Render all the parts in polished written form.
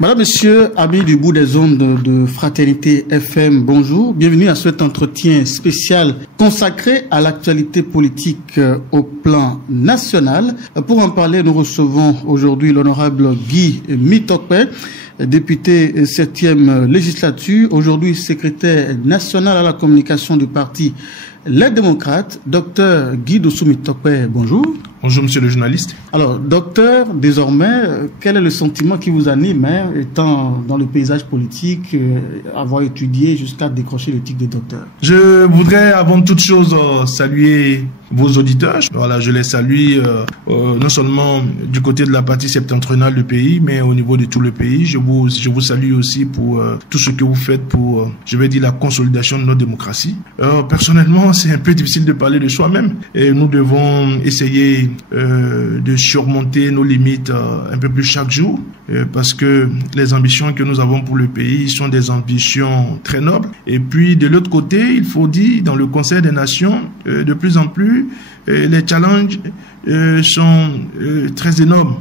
Madame, Monsieur, amis du bout des ondes de Fraternité FM, bonjour. Bienvenue à cet entretien spécial consacré à l'actualité politique au plan national. Pour en parler, nous recevons aujourd'hui l'honorable Guy Mitokpe, député 7e législature, aujourd'hui secrétaire national à la communication du parti Les Démocrates. Docteur Guy Mitokpe, bonjour. Bonjour monsieur le journaliste. Alors, docteur, désormais, quel est le sentiment qui vous anime, étant dans le paysage politique, avoir étudié jusqu'à décrocher le titre de docteur? Je voudrais avant toute chose saluer vos auditeurs. Voilà, je les salue non seulement du côté de la partie septentrionale du pays, mais au niveau de tout le pays. Je vous salue aussi pour tout ce que vous faites pour, je vais dire, la consolidation de notre démocratie. Personnellement, c'est un peu difficile de parler de soi-même et nous devons essayer de surmonter nos limites un peu plus chaque jour parce que les ambitions que nous avons pour le pays sont des ambitions très nobles. Et puis de l'autre côté, il faut dire, dans le Conseil des Nations, de plus en plus, les challenges sont très énormes.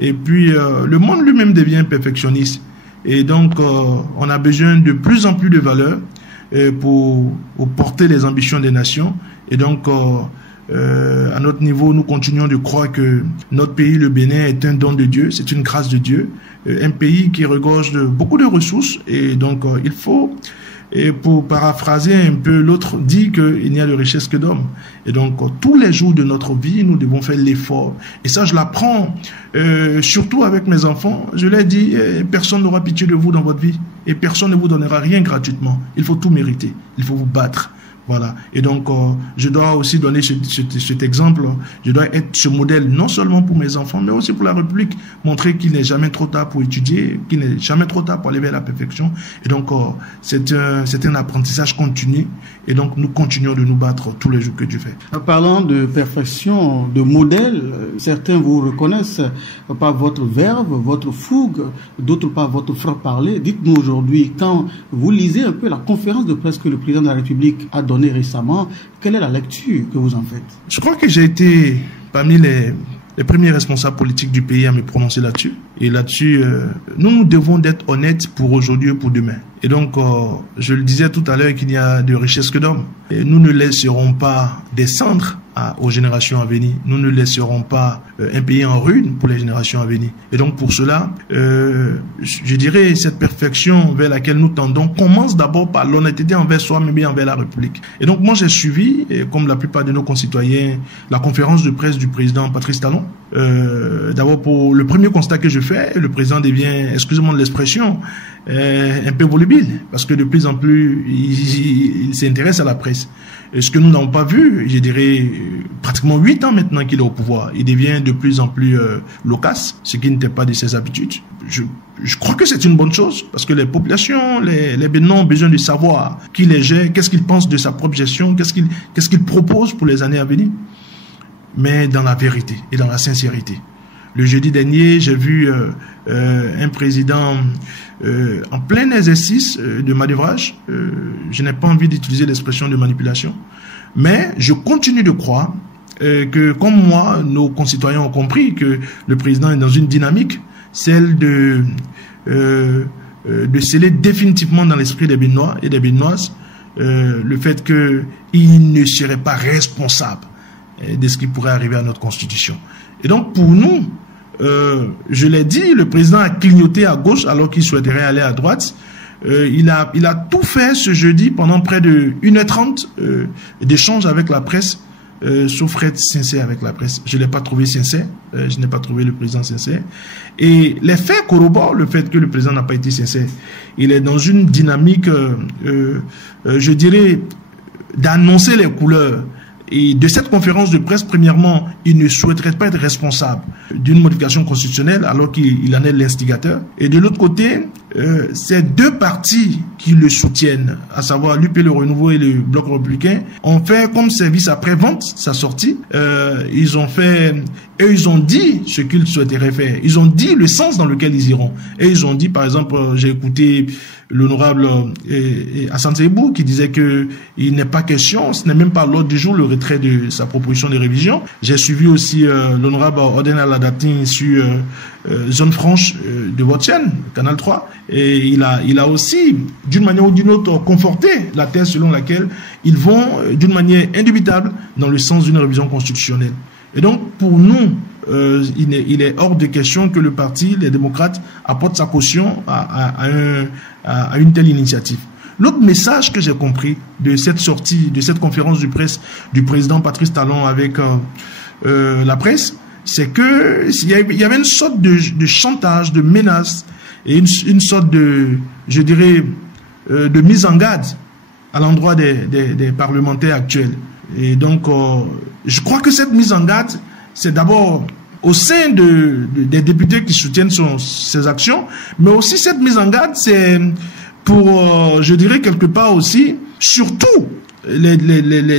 Et puis le monde lui-même devient perfectionniste. Et donc on a besoin de plus en plus de valeurs pour porter les ambitions des nations. Et donc à notre niveau, nous continuons de croire que notre pays, le Bénin, est un don de Dieu, c'est une grâce de Dieu, un pays qui regorge de beaucoup de ressources. Et donc il faut, et pour paraphraser un peu, l'autre dit qu'il n'y a de richesse que d'homme. Et donc tous les jours de notre vie, nous devons faire l'effort. Et ça, je l'apprends surtout avec mes enfants. Je leur dis, personne n'aura pitié de vous dans votre vie et personne ne vous donnera rien gratuitement. Il faut tout mériter, il faut vous battre. Voilà. Et donc, je dois aussi donner cet exemple. Je dois être ce modèle non seulement pour mes enfants, mais aussi pour la République. Montrer qu'il n'est jamais trop tard pour étudier, qu'il n'est jamais trop tard pour aller vers la perfection. Et donc, c'est un apprentissage continu. Et donc, nous continuons de nous battre tous les jours que Dieu fait. En parlant de perfection, de modèle, certains vous reconnaissent par votre verve, votre fougue, d'autres par votre franc-parler. Dites-nous aujourd'hui, quand vous lisez un peu la conférence de presse que le président de la République a donnée récemment, quelle est la lecture que vous en faites? Je crois que j'ai été parmi les premiers responsables politiques du pays à me prononcer là-dessus. Et là-dessus, nous devons d'être honnêtes pour aujourd'hui et pour demain. Et donc, je le disais tout à l'heure qu'il n'y a de richesse que d'hommes. Et nous ne laisserons pas descendre aux générations à venir. Nous ne laisserons pas un pays en ruine pour les générations à venir. Et donc, pour cela, je dirais, cette perfection vers laquelle nous tendons commence d'abord par l'honnêteté envers soi, mais bien envers la République. Et donc, moi, j'ai suivi, comme la plupart de nos concitoyens, la conférence de presse du président Patrice Talon. D'abord, pour le premier constat que je fais, le président devient, excusez-moi de l'expression, un peu volubile, parce que de plus en plus, il s'intéresse à la presse. Et ce que nous n'avons pas vu, je dirais, pratiquement 8 ans maintenant qu'il est au pouvoir, il devient de plus en plus loquace, ce qui n'était pas de ses habitudes. Je crois que c'est une bonne chose, parce que les populations, les Béninois ont besoin de savoir qui les gère, qu'est-ce qu'ils pensent de sa propre gestion, qu'est-ce qu'il propose pour les années à venir, mais dans la vérité et dans la sincérité. Le jeudi dernier, j'ai vu un président en plein exercice de manœuvrage. Je n'ai pas envie d'utiliser l'expression de manipulation, mais je continue de croire que, comme moi, nos concitoyens ont compris que le président est dans une dynamique, celle de sceller définitivement dans l'esprit des Béninois et des Béninoises le fait qu'il ne serait pas responsable de ce qui pourrait arriver à notre constitution. Et donc, pour nous, je l'ai dit, le président a clignoté à gauche alors qu'il souhaiterait aller à droite. Il a tout fait ce jeudi pendant près de 1h30 d'échanges avec la presse, sauf être sincère avec la presse. Je ne l'ai pas trouvé sincère, je n'ai pas trouvé le président sincère. Et les faits corroborent le fait que le président n'a pas été sincère. Il est dans une dynamique, je dirais, d'annoncer les couleurs. Et de cette conférence de presse, premièrement, il ne souhaiterait pas être responsable d'une modification constitutionnelle alors qu'il en est l'instigateur. Et de l'autre côté, ces deux partis qui le soutiennent, à savoir l'UP Le Renouveau et le Bloc républicain, ont fait comme service après-vente sa sortie. Ils ont dit ce qu'ils souhaiteraient faire. Ils ont dit le sens dans lequel ils iront. Et ils ont dit, par exemple, j'ai écouté l'honorable Hassan Seibou qui disait que il n'est pas question, ce n'est même pas l'ordre du jour, le retrait de sa proposition de révision. J'ai suivi aussi l'honorable Oden Aladatin sur zone franche de votre chaîne, Canal 3. Et il a aussi, d'une manière ou d'une autre, conforté la thèse selon laquelle ils vont, d'une manière indubitable, dans le sens d'une révision constitutionnelle. Et donc, pour nous, il est hors de question que le parti, les démocrates, apporte sa caution à une telle initiative. L'autre message que j'ai compris de cette sortie, de cette conférence de presse du président Patrice Talon avec la presse, c'est que il y avait une sorte de chantage, de menace et une sorte de, je dirais, de mise en garde à l'endroit des parlementaires actuels. Et donc, je crois que cette mise en garde, c'est d'abord au sein des députés qui soutiennent ses actions, mais aussi cette mise en garde, c'est pour, je dirais quelque part aussi, surtout les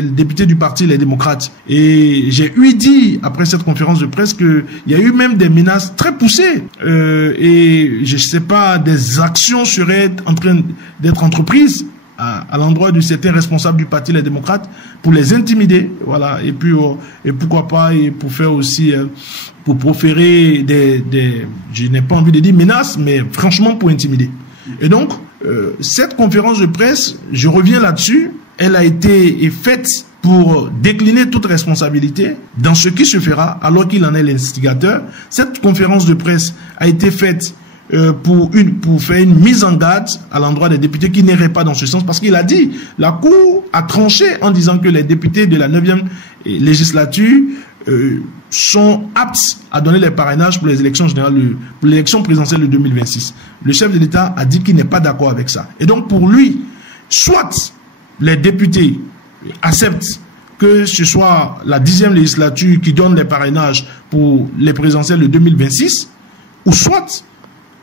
députés du parti, les démocrates. Et j'ai dit, après cette conférence de presse, qu'il y a eu même des menaces très poussées. Et je ne sais pas, des actions seraient en train d'être entreprises à l'endroit de certains responsables du parti, les démocrates, pour les intimider, voilà, et puis et pourquoi pas, et pour faire aussi, pour proférer je n'ai pas envie de dire menaces, mais franchement pour intimider. Et donc, cette conférence de presse, je reviens là-dessus, elle a été faite pour décliner toute responsabilité dans ce qui se fera alors qu'il en est l'instigateur. Cette conférence de presse a été faite pour faire une mise en garde à l'endroit des députés qui n'iraient pas dans ce sens, parce qu'il a dit, la Cour a tranché en disant que les députés de la 9e législature sont aptes à donner les parrainages pour les élections générales, pour l'élection présidentielle de 2026. Le chef de l'État a dit qu'il n'est pas d'accord avec ça. Et donc pour lui, soit les députés acceptent que ce soit la 10e législature qui donne les parrainages pour les présidentielles de 2026, ou soit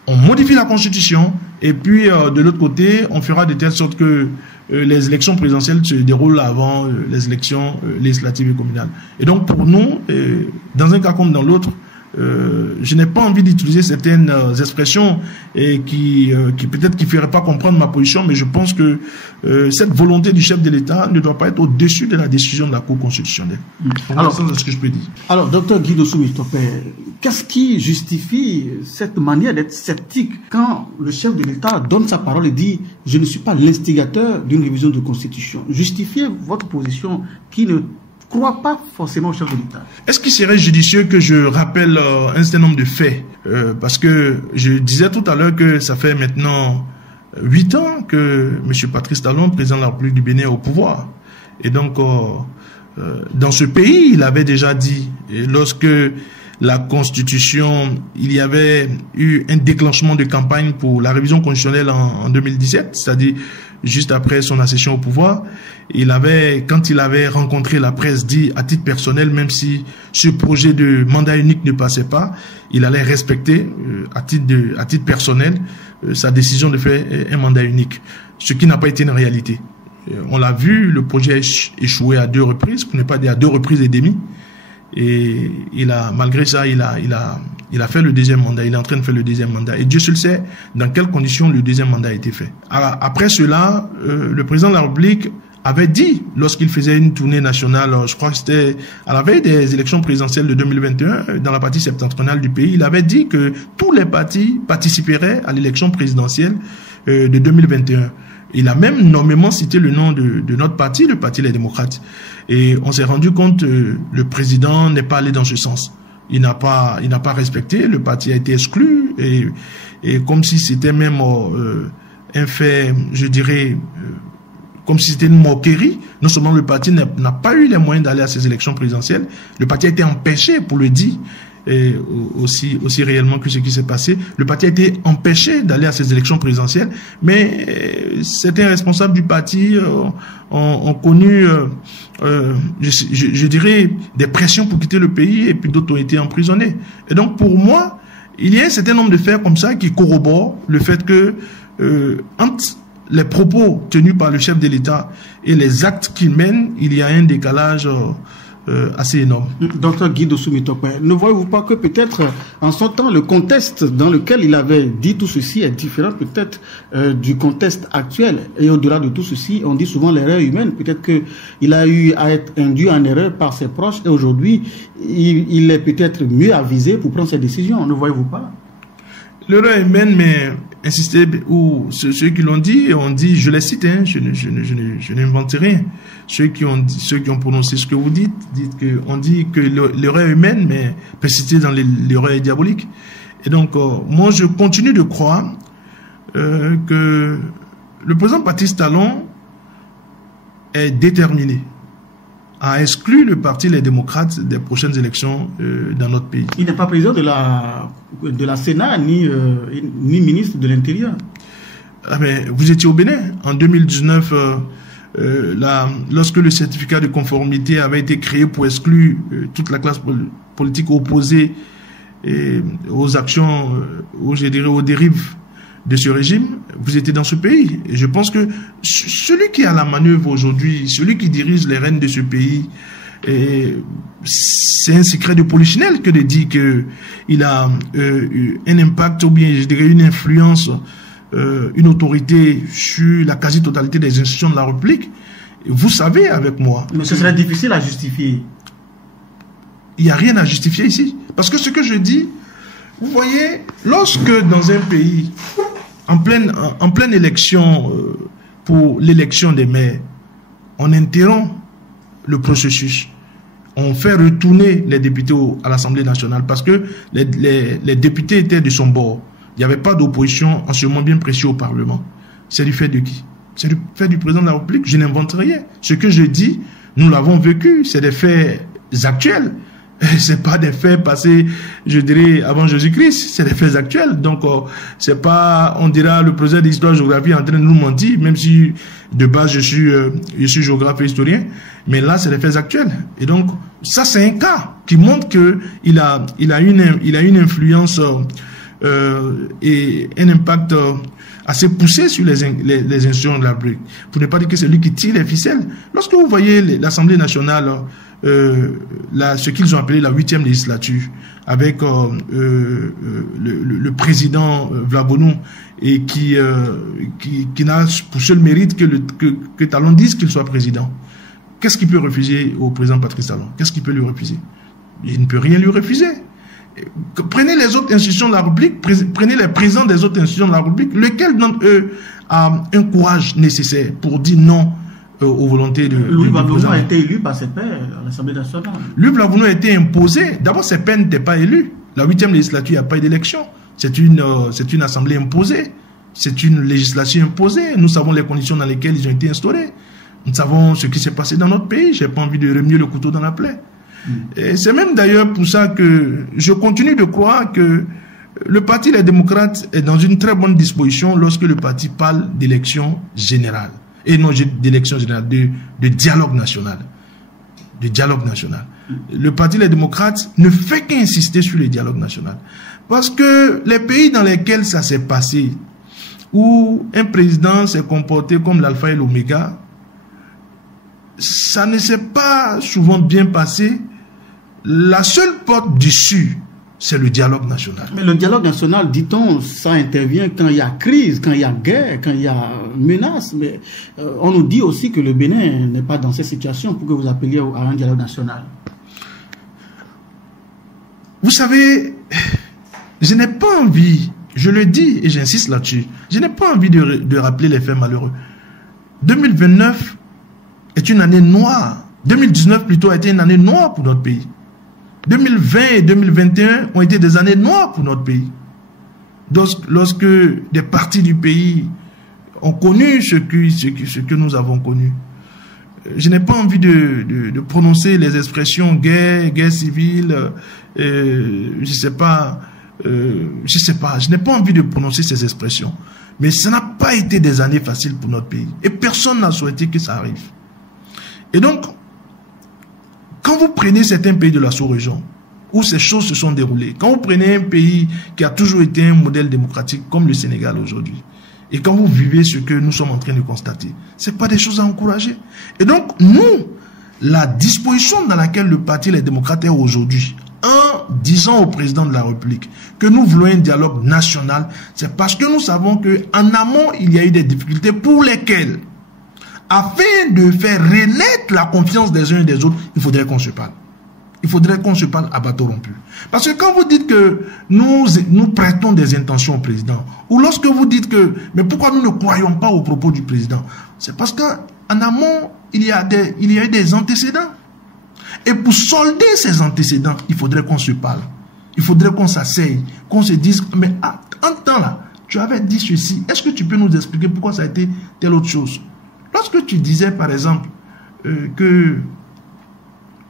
on modifie la Constitution et puis de l'autre côté, on fera de telle sorte que les élections présidentielles se déroulent avant les élections législatives et communales. Et donc pour nous, dans un cas comme dans l'autre, je n'ai pas envie d'utiliser certaines expressions qui peut-être qui ne feraient pas comprendre ma position, mais je pense que cette volonté du chef de l'État ne doit pas être au-dessus de la décision de la Cour constitutionnelle. Alors, c'est ce que je peux dire. Alors, docteur Guy Dossou-Mitopé, qu'est-ce qui justifie cette manière d'être sceptique quand le chef de l'État donne sa parole et dit « Je ne suis pas l'instigateur d'une révision de Constitution ». Justifiez votre position qui ne croit pas forcément au chef de l'État. Est-ce qu'il serait judicieux que je rappelle un certain nombre de faits parce que je disais tout à l'heure que ça fait maintenant 8 ans que M. Patrice Talon, président de la République du Bénin, est au pouvoir. Et donc, dans ce pays, il avait déjà dit, lorsque la Constitution, il y avait eu un déclenchement de campagne pour la révision constitutionnelle en 2017, c'est-à-dire juste après son accession au pouvoir, quand il avait rencontré la presse, dit à titre personnel, même si ce projet de mandat unique ne passait pas, il allait respecter à titre personnel sa décision de faire un mandat unique, ce qui n'a pas été une réalité. On l'a vu, le projet a échoué à 2 reprises, pour ne pas dire à 2 reprises et demie. Et malgré ça, il a fait le 2e mandat. Il est en train de faire le 2e mandat. Et Dieu seul sait dans quelles conditions le 2e mandat a été fait. Après cela, le président de la République avait dit, lorsqu'il faisait une tournée nationale, je crois que c'était à la veille des élections présidentielles de 2021, dans la partie septentrionale du pays, il avait dit que tous les partis participeraient à l'élection présidentielle de 2021. Il a même nommément cité le nom de notre parti, le Parti Les Démocrates. Et on s'est rendu compte, le président n'est pas allé dans ce sens. Il n'a pas respecté, le parti a été exclu, et comme si c'était même un fait, je dirais, comme si c'était une moquerie. Non seulement le parti n'a pas eu les moyens d'aller à ces élections présidentielles, le parti a été empêché, pour le dire, et aussi réellement que ce qui s'est passé. Le parti a été empêché d'aller à ces élections présidentielles, mais certains responsables du parti ont connu, je dirais, des pressions pour quitter le pays, et puis d'autres ont été emprisonnés. Et donc pour moi, il y a un certain nombre de faits comme ça qui corroborent le fait que entre les propos tenus par le chef de l'État et les actes qu'il mène, il y a un décalage assez énorme. Docteur Guy Dossou-Mitopé, ne voyez-vous pas que peut-être en son temps, le contexte dans lequel il avait dit tout ceci est différent peut-être du contexte actuel? Et au-delà de tout ceci, on dit souvent l'erreur humaine. Peut-être qu'il a eu à être induit en erreur par ses proches et aujourd'hui, il est peut-être mieux avisé pour prendre ses décisions. Ne voyez-vous pas? L'erreur humaine, mais insister, ou ceux qui l'ont dit, on dit, je les cite, hein, je n'invente rien. Ceux qui ont prononcé ce que vous dites on dit que l'erreur humaine, mais persister dans l'erreur diabolique. Et donc, moi, je continue de croire que le président Patrice Talon est déterminé à exclure le parti Les Démocrates des prochaines élections dans notre pays. Il n'est pas président de la Sénat ni ministre de l'Intérieur. Ah mais vous étiez au Bénin en 2019, lorsque le certificat de conformité avait été créé pour exclure toute la classe politique opposée aux actions, aux dérives de ce régime, vous étiez dans ce pays. Et je pense que celui qui a la manœuvre aujourd'hui, celui qui dirige les rênes de ce pays, c'est un secret de polichinelle que de dire qu'il a un impact, ou bien je dirais une influence, une autorité sur la quasi-totalité des institutions de la République. Vous savez avec moi. Mais ce serait difficile à justifier. Il n'y a rien à justifier ici. Parce que ce que je dis, vous voyez, lorsque dans un pays, en pleine élection, pour l'élection des maires, on interrompt le processus, on fait retourner les députés à l'Assemblée nationale parce que les députés étaient de son bord. Il n'y avait pas d'opposition en ce moment bien précis au Parlement. C'est du fait de qui? C'est du fait du président de la République. Je n'invente rien. Ce que je dis, nous l'avons vécu. C'est des faits actuels. C'est pas des faits passés, je dirais, avant Jésus-Christ. C'est des faits actuels. Donc, c'est pas, on dira, le professeur d'histoire-géographie est en train de nous mentir, même si, de base, je suis géographe et historien. Mais là, c'est des faits actuels. Et donc, ça, c'est un cas qui montre que il a une influence, et un impact, assez poussé sur les institutions de la République. Pour ne pas dire que c'est lui qui tire les ficelles. Lorsque vous voyez l'Assemblée nationale, ce qu'ils ont appelé la 8e législature, avec le président Vlabonou, et qui n'a pour seul mérite que Talon dise qu'il soit président. Qu'est-ce qu'il peut refuser au président Patrice Talon? Qu'est-ce qu'il peut lui refuser? Il ne peut rien lui refuser. Prenez les autres institutions de la République, prenez les présidents des autres institutions de la République, lequel d'entre eux a un courage nécessaire pour dire non aux volontés de... Louis Vlabonou a été élu par ses pairs à l'Assemblée nationale. Louis Vlabonou a été imposé. D'abord, ses pairs n'étaient pas élus. La 8e législature, il n'y a pas eu d'élection. C'est une assemblée imposée. C'est une législation imposée. Nous savons les conditions dans lesquelles ils ont été instaurés. Nous savons ce qui s'est passé dans notre pays. Je n'ai pas envie de remuer le couteau dans la plaie. Et c'est même d'ailleurs pour ça que je continue de croire que le parti Les Démocrates est dans une très bonne disposition lorsque le parti parle d'élection générale. Et non d'élection générale, de dialogue national. De dialogue national. Le parti Les Démocrates ne fait qu'insister sur le dialogue national. Parce que les pays dans lesquels ça s'est passé, où un président s'est comporté comme l'alpha et l'oméga, ça ne s'est pas souvent bien passé. La seule porte d'issue, c'est le dialogue national. Mais le dialogue national, dit-on, ça intervient quand il y a crise, quand il y a guerre, quand il y a menace. Mais on nous dit aussi que le Bénin n'est pas dans cette situation pour que vous appeliez à un dialogue national. Vous savez, je n'ai pas envie, je le dis et j'insiste là-dessus, je n'ai pas envie de rappeler les faits malheureux. 2029 est une année noire. 2019 plutôt a été une année noire pour notre pays. 2020 et 2021 ont été des années noires pour notre pays. Lorsque des parties du pays ont connu ce que nous avons connu. Je n'ai pas envie de prononcer les expressions guerre civile, je sais pas, je n'ai pas envie de prononcer ces expressions. Mais ça n'a pas été des années faciles pour notre pays. Et personne n'a souhaité que ça arrive. Et donc, quand vous prenez certains pays de la sous-région, où ces choses se sont déroulées, quand vous prenez un pays qui a toujours été un modèle démocratique comme le Sénégal aujourd'hui, et quand vous vivez ce que nous sommes en train de constater, ce n'est pas des choses à encourager. Et donc, nous, la disposition dans laquelle le parti Les Démocrates est aujourd'hui, en disant au président de la République que nous voulons un dialogue national, c'est parce que nous savons qu'en amont, il y a eu des difficultés pour lesquelles, afin de faire renaître la confiance des uns et des autres, il faudrait qu'on se parle. il faudrait qu'on se parle à bateau rompu. Parce que quand vous dites que nous prêtons des intentions au président, ou lorsque vous dites que, mais pourquoi nous ne croyons pas aux propos du président, c'est parce qu'en amont, il y a eu des antécédents. Et pour solder ces antécédents, il faudrait qu'on se parle. Il faudrait qu'on s'asseye, qu'on se dise, mais en temps là, tu avais dit ceci, est-ce que tu peux nous expliquer pourquoi ça a été telle autre chose? Lorsque tu disais, par exemple, que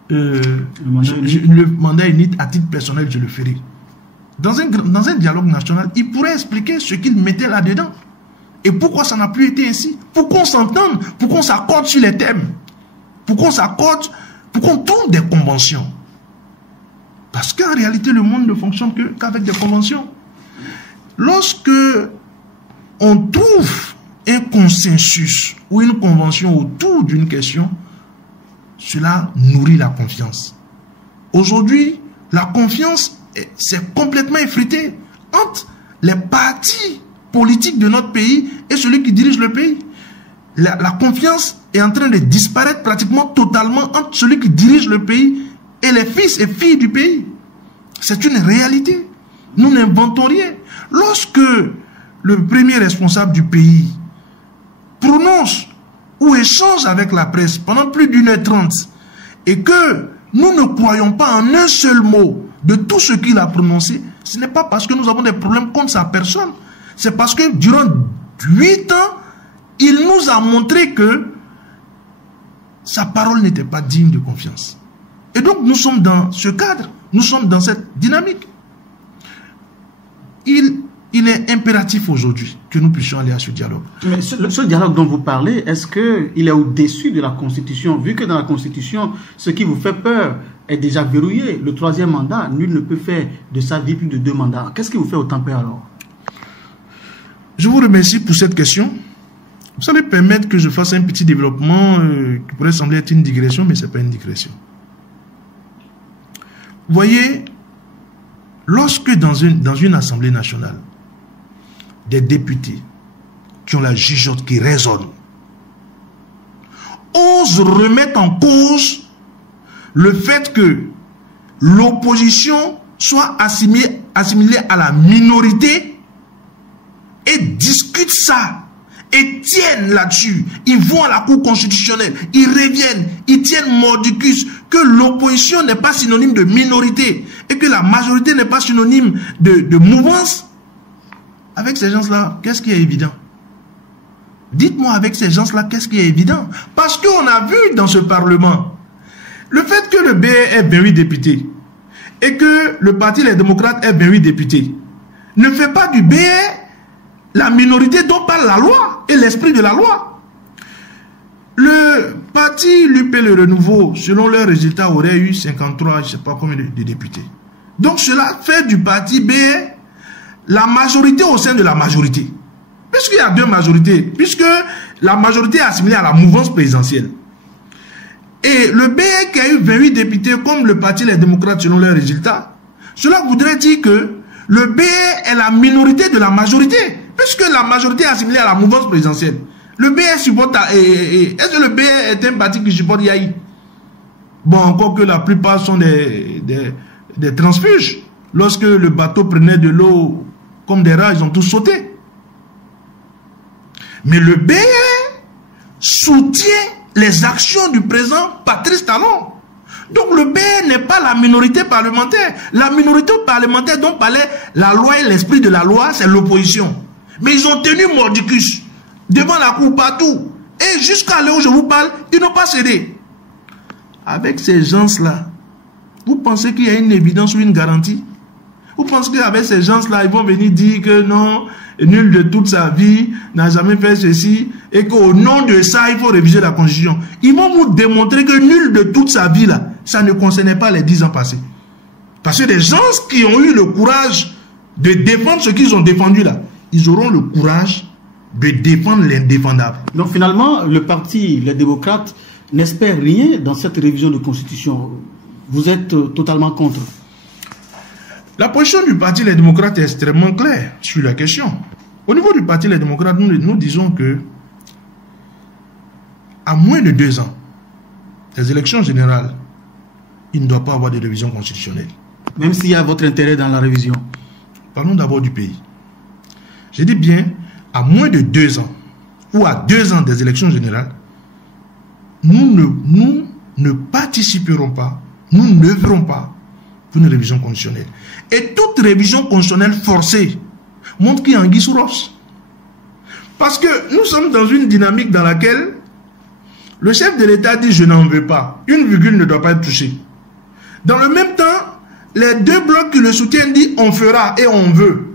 le mandat unique à titre personnel, je le ferai. Dans un dialogue national, il pourrait expliquer ce qu'il mettait là-dedans. Et pourquoi ça n'a plus été ainsi. Pour qu'on s'entende, pour qu'on s'accorde sur les thèmes. Pour qu'on s'accorde, pour qu'on trouve des conventions. Parce qu'en réalité, le monde ne fonctionne qu'avec des conventions. Lorsque on trouve un consensus ou une convention autour d'une question, cela nourrit la confiance. Aujourd'hui, la confiance s'est complètement effritée entre les partis politiques de notre pays et celui qui dirige le pays. La confiance est en train de disparaître pratiquement totalement entre celui qui dirige le pays et les fils et filles du pays. C'est une réalité. Nous n'inventons rien. Lorsque le premier responsable du pays prononce ou échange avec la presse pendant plus d'1h30 et que nous ne croyons pas en un seul mot de tout ce qu'il a prononcé, ce n'est pas parce que nous avons des problèmes contre sa personne. C'est parce que durant 8 ans, il nous a montré que sa parole n'était pas digne de confiance. Et donc nous sommes dans ce cadre, nous sommes dans cette dynamique. Il est impératif aujourd'hui que nous puissions aller à ce dialogue. Mais ce dialogue dont vous parlez, est-ce qu'il est au-dessus de la Constitution? Vu que dans la Constitution, ce qui vous fait peur est déjà verrouillé. Le 3e mandat, nul ne peut faire de sa vie plus de 2 mandats. Qu'est-ce qui vous fait autant peur alors? Je vous remercie pour cette question. Vous allez permettre que je fasse un petit développement qui pourrait sembler être une digression, mais ce n'est pas une digression. Vous voyez, lorsque dans une assemblée nationale, des députés qui ont la jugeote qui résonne, osent remettre en cause le fait que l'opposition soit assimilée à la minorité et discutent ça et tiennent là-dessus. Ils vont à la Cour constitutionnelle, ils reviennent, ils tiennent mordicus que l'opposition n'est pas synonyme de minorité et que la majorité n'est pas synonyme de mouvance. Avec ces gens-là, qu'est-ce qui est évident? Dites-moi, avec ces gens-là, qu'est-ce qui est évident? Parce qu'on a vu dans ce Parlement, le fait que le BR ait 28 députés et que le Parti Les Démocrates ait 28 députés ne fait pas du BR la minorité dont parle la loi et l'esprit de la loi. Le parti l'UP Le Renouveau, selon leurs résultats, aurait eu 53, je ne sais pas combien de députés. Donc cela fait du parti BR la majorité au sein de la majorité. Puisqu'il y a 2 majorités, puisque la majorité est assimilée à la mouvance présidentielle. Et le BR qui a eu 28 députés comme le Parti Les Démocrates selon leurs résultats, cela voudrait dire que le BR est la minorité de la majorité, puisque la majorité est assimilée à la mouvance présidentielle. Le BR supporte... Est-ce que le BR est un parti qui supporte Yahi? Bon, encore que la plupart sont des transfuges. Lorsque le bateau prenait de l'eau comme des rats, ils ont tous sauté. Mais le BR soutient les actions du président Patrice Talon. Donc le BR n'est pas la minorité parlementaire. La minorité parlementaire dont parlait la loi et l'esprit de la loi, c'est l'opposition. Mais ils ont tenu mordicus devant la cour partout. Et jusqu'à l'heure où je vous parle, ils n'ont pas cédé. Avec ces gens-là, vous pensez qu'il y a une évidence ou une garantie? Vous pensez qu'avec ces gens-là, ils vont venir dire que non, nul de toute sa vie n'a jamais fait ceci et qu'au nom de ça, il faut réviser la Constitution. Ils vont vous démontrer que nul de toute sa vie, là, ça ne concernait pas les 10 ans passés. Parce que des gens qui ont eu le courage de défendre ce qu'ils ont défendu là, ils auront le courage de défendre l'indéfendable. Donc finalement, le parti, les démocrates, n'espère rien dans cette révision de Constitution. Vous êtes totalement contre. La position du Parti Les Démocrates est extrêmement claire sur la question. Au niveau du Parti Les Démocrates, nous disons que à moins de 2 ans des élections générales il ne doit pas avoir de révision constitutionnelle. Même s'il y a votre intérêt dans la révision. Parlons d'abord du pays. Je dis bien, à moins de 2 ans, ou à 2 ans des élections générales, nous ne participerons pas, nous n'œuvrons pas pour une révision constitutionnelle. Et toute révision constitutionnelle forcée montre qu'il y a anguille sous roche. Parce que nous sommes dans une dynamique dans laquelle le chef de l'État dit « je n'en veux pas ». Une virgule ne doit pas être touchée. Dans le même temps, les 2 blocs qui le soutiennent disent « on fera et on veut ».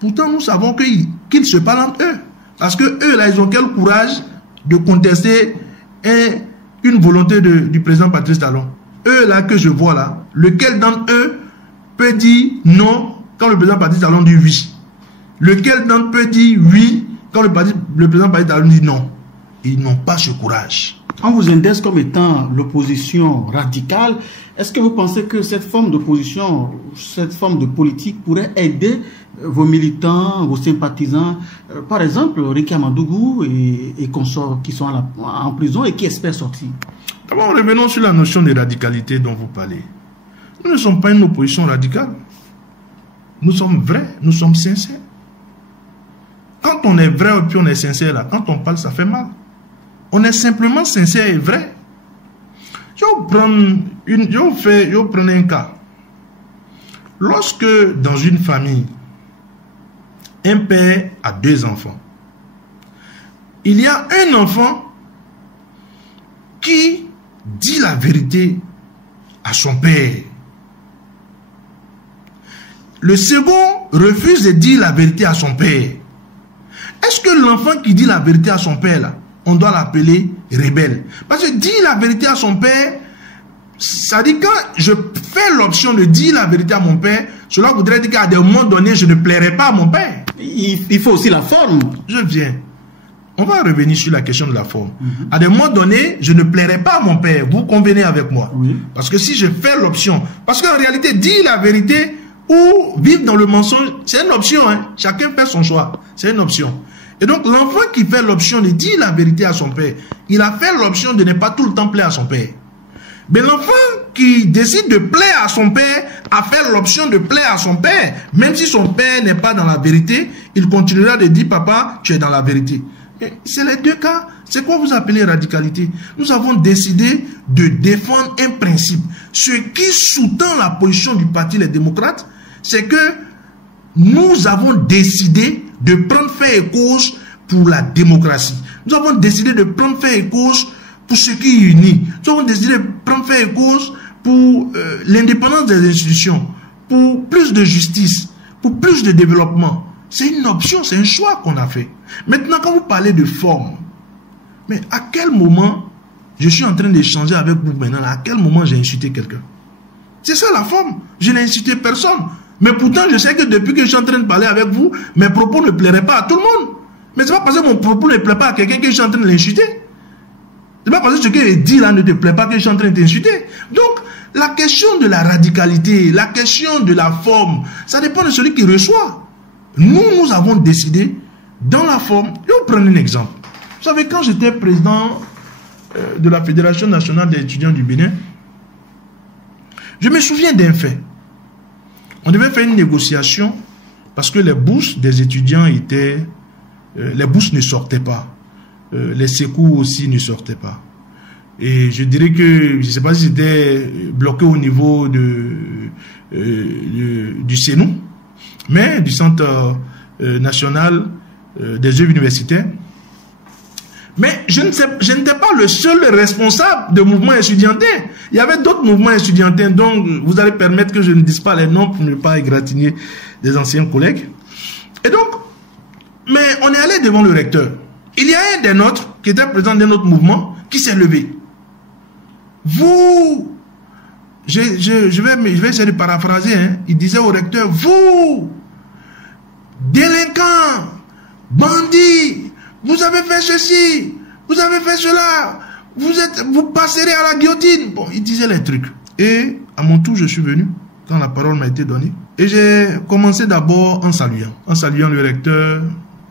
Pourtant, nous savons qu'ils se parlent entre eux. Parce que eux, là, ils ont quel courage de contester une volonté du président Patrice Talon. Eux, là, que je vois là, lequel d'entre eux peut dire non quand le président Patrice Talon dit oui? Lequel d'entre eux peut dire oui quand le président Patrice Talon dit non? Ils n'ont pas ce courage. On vous indexe comme étant l'opposition radicale. Est-ce que vous pensez que cette forme d'opposition, cette forme de politique pourrait aider vos militants, vos sympathisants, par exemple Ricky Amadougou et consorts qui sont en prison et qui espèrent sortir? D'abord, revenons sur la notion de radicalité dont vous parlez. Nous ne sommes pas une opposition radicale. Nous sommes vrais, nous sommes sincères. Quand on est vrai et puis on est sincère, là, quand on parle, ça fait mal. On est simplement sincère et vrai. Je vais prendre un cas. Lorsque dans une famille, un père a 2 enfants, il y a un enfant qui dit la vérité à son père. Le second refuse de dire la vérité à son père. Est-ce que l'enfant qui dit la vérité à son père, là, on doit l'appeler rebelle? Parce que dire la vérité à son père, ça dit quand je fais l'option de dire la vérité à mon père, cela voudrait dire qu'à des moments donnés, je ne plairai pas à mon père. Il faut aussi la forme. Je viens. On va revenir sur la question de la forme. À des moments donnés, je ne plairai pas à mon père. Vous convenez avec moi? Oui. Parce que si je fais l'option, parce qu'en réalité, dire la vérité ou vivre dans le mensonge, c'est une option. Hein? Chacun fait son choix. C'est une option. Et donc, l'enfant qui fait l'option de dire la vérité à son père, il a fait l'option de ne pas tout le temps plaire à son père. Mais l'enfant qui décide de plaire à son père a fait l'option de plaire à son père. Même si son père n'est pas dans la vérité, il continuera de dire « Papa, tu es dans la vérité ». C'est les 2 cas. C'est quoi vous appelez radicalité? Nous avons décidé de défendre un principe. Ce qui sous-tend la position du parti Les Démocrates, c'est que nous avons décidé de prendre fait et cause pour la démocratie. Nous avons décidé de prendre fait et cause pour ce qui unit. Nous avons décidé de prendre fait et cause pour l'indépendance des institutions, pour plus de justice, pour plus de développement. C'est une option, c'est un choix qu'on a fait. Maintenant, quand vous parlez de forme, mais à quel moment je suis en train d'échanger avec vous maintenant, à quel moment j'ai insulté quelqu'un? C'est ça la forme. Je n'ai insulté personne. Mais pourtant, je sais que depuis que je suis en train de parler avec vous, mes propos ne plairaient pas à tout le monde. Mais c'est pas parce que mon propos ne plaît pas à quelqu'un que je suis en train de l'insulter. C'est pas parce que ce que je dis là ne te plaît pas que je suis en train de t'insulter. Donc, la question de la radicalité, la question de la forme, ça dépend de celui qui reçoit. Nous avons décidé, dans la forme, je vais vous prendre un exemple. Vous savez, quand j'étais président de la Fédération nationale des étudiants du Bénin, je me souviens d'un fait. On devait faire une négociation parce que les bourses des étudiants étaient... les bourses ne sortaient pas. Les secours aussi ne sortaient pas. Et je dirais que, je ne sais pas si c'était bloqué au niveau du CENU, mais du Centre national des œuvres universitaires. Mais je n'étais pas le seul responsable de mouvements étudiantins. Il y avait d'autres mouvements étudiantins, donc vous allez permettre que je ne dise pas les noms pour ne pas égratigner des anciens collègues. Et donc, mais on est allé devant le recteur. Il y a un des nôtres qui était présent dans notre mouvement qui s'est levé. Vous, je vais essayer de paraphraser, hein. Il disait au recteur, vous, délinquants, bandits, vous avez fait ceci, vous avez fait cela, vous passerez à la guillotine. Bon, il disait les trucs. Et à mon tour, je suis venu, quand la parole m'a été donnée. Et j'ai commencé d'abord en saluant le recteur,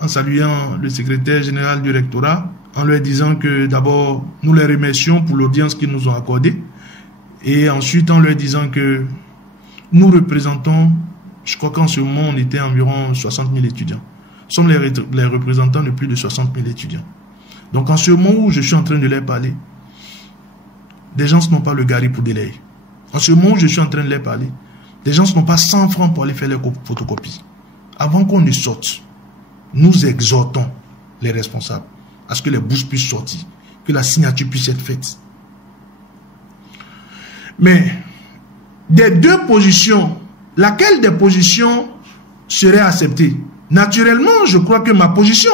en saluant le secrétaire général du rectorat, en leur disant que d'abord, nous les remercions pour l'audience qu'ils nous ont accordée. Et ensuite, en leur disant que nous représentons, je crois qu'en ce moment, on était environ 60 000 étudiants. Nous sommes les représentants de plus de 60 000 étudiants. Donc, en ce moment où je suis en train de leur parler, des gens n'ont pas le gari pour délayer. En ce moment où je suis en train de leur parler, des gens n'ont pas 100 francs pour aller faire les photocopies. Avant qu'on ne sorte, nous exhortons les responsables à ce que les bourses puissent sortir, que la signature puisse être faite. Mais, des deux positions, laquelle des positions serait acceptée? Naturellement, je crois que ma position,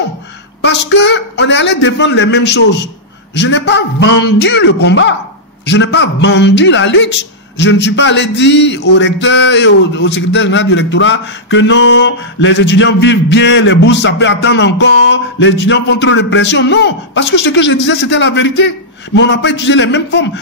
parce qu'on est allé défendre les mêmes choses. Je n'ai pas vendu le combat, je n'ai pas vendu la lutte. Je ne suis pas allé dire au recteur et au secrétaire général du rectorat que non, les étudiants vivent bien, les bourses, ça peut attendre encore, les étudiants font trop de pression. Non, parce que ce que je disais, c'était la vérité. Mais on n'a pas utilisé les mêmes formes.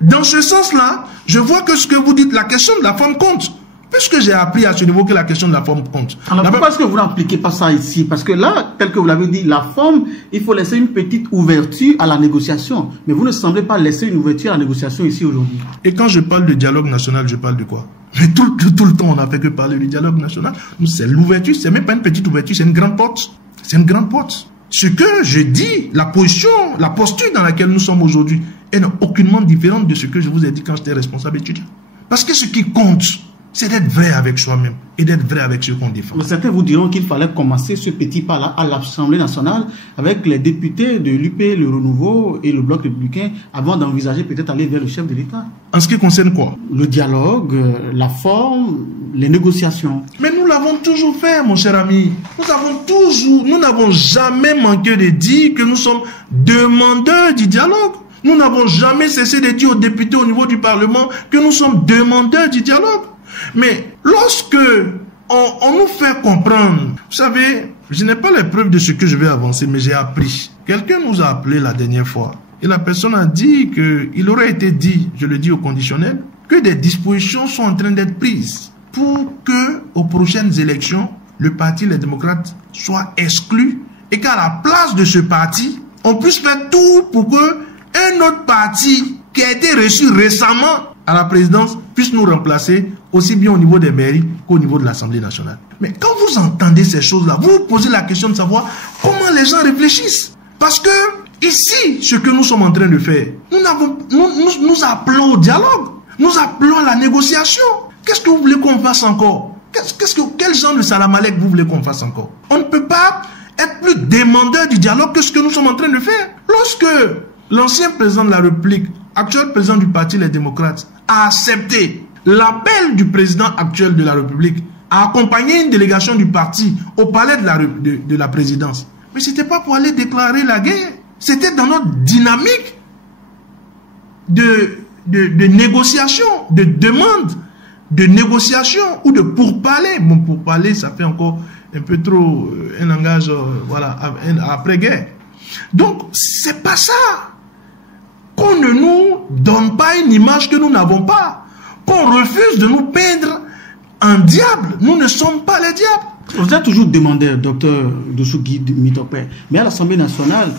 Dans ce sens-là, je vois que ce que vous dites, la question de la forme compte. Puisque j'ai appris à ce niveau que la question de la forme compte. Alors pourquoi est-ce que vous n'appliquez pas ça ici? Parce que là, tel que vous l'avez dit, la forme, il faut laisser une petite ouverture à la négociation. Mais vous ne semblez pas laisser une ouverture à la négociation ici aujourd'hui. Et quand je parle de dialogue national, je parle de quoi? Mais tout le temps, on n'a fait que parler du dialogue national. C'est l'ouverture, c'est même pas une petite ouverture, c'est une grande porte. C'est une grande porte. Ce que je dis, la position, la posture dans laquelle nous sommes aujourd'hui, est aucunement différente de ce que je vous ai dit quand j'étais responsable étudiant. Parce que ce qui compte, c'est d'être vrai avec soi-même et d'être vrai avec ceux qu'on défend. Mais certains vous diront qu'il fallait commencer ce petit pas-là à l'Assemblée nationale avec les députés de l'UP, le Renouveau et le Bloc républicain avant d'envisager peut-être aller vers le chef de l'État. En ce qui concerne quoi? Le dialogue, la forme, les négociations. Mais nous l'avons toujours fait, mon cher ami. Nous n'avons jamais manqué de dire que nous sommes demandeurs du dialogue. Nous n'avons jamais cessé de dire aux députés au niveau du Parlement que nous sommes demandeurs du dialogue. Mais lorsque on nous fait comprendre, vous savez, je n'ai pas les preuves de ce que je vais avancer, mais j'ai appris. Quelqu'un nous a appelé la dernière fois et la personne a dit qu'il aurait été dit, je le dis au conditionnel, que des dispositions sont en train d'être prises pour que aux prochaines élections, le parti Les Démocrates soit exclu et qu'à la place de ce parti, on puisse faire tout pour que un autre parti qui a été reçu récemment à la présidence puisse nous remplacer aussi bien au niveau des mairies qu'au niveau de l'Assemblée nationale. Mais quand vous entendez ces choses-là, vous vous posez la question de savoir comment les gens réfléchissent. Parce que ici, ce que nous sommes en train de faire, nous appelons au dialogue, nous appelons à la négociation. Qu'est-ce que vous voulez qu'on fasse encore? Quel genre de salamalek vous voulez qu'on fasse encore? On ne peut pas être plus demandeur du dialogue que ce que nous sommes en train de faire. Lorsque l'ancien président de la République, actuel président du parti Les Démocrates, a accepté l'appel du président actuel de la République à accompagner une délégation du parti au palais de la présidence. Mais ce n'était pas pour aller déclarer la guerre. C'était dans notre dynamique de négociation, de demande, de négociation ou de pourparler. Bon, pourparler, ça fait encore un peu trop un langage après-guerre. Donc, c'est pas ça. Qu'on ne nous donne pas une image que nous n'avons pas. Qu'on refuse de nous peindre en diable. Nous ne sommes pas les diables. Vous êtes toujours demandeur, docteur Dossougui Mitopé. Mais à l'Assemblée nationale,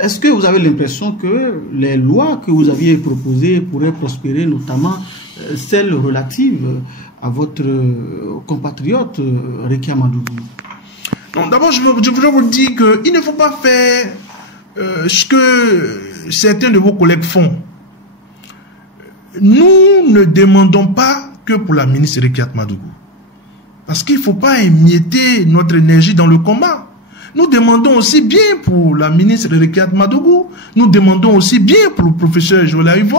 est-ce que vous avez l'impression que les lois que vous aviez proposées pourraient prospérer, notamment celles relatives à votre compatriote Rekia Madougou? D'abord, je voudrais vous dire qu'il ne faut pas faire ce que certains de vos collègues font. Nous ne demandons pas que pour la ministre Rekia Madougou. Parce qu'il ne faut pas émietter notre énergie dans le combat. Nous demandons aussi bien pour la ministre Rekia Madougou. Nous demandons aussi bien pour le professeur Joël Aïvo.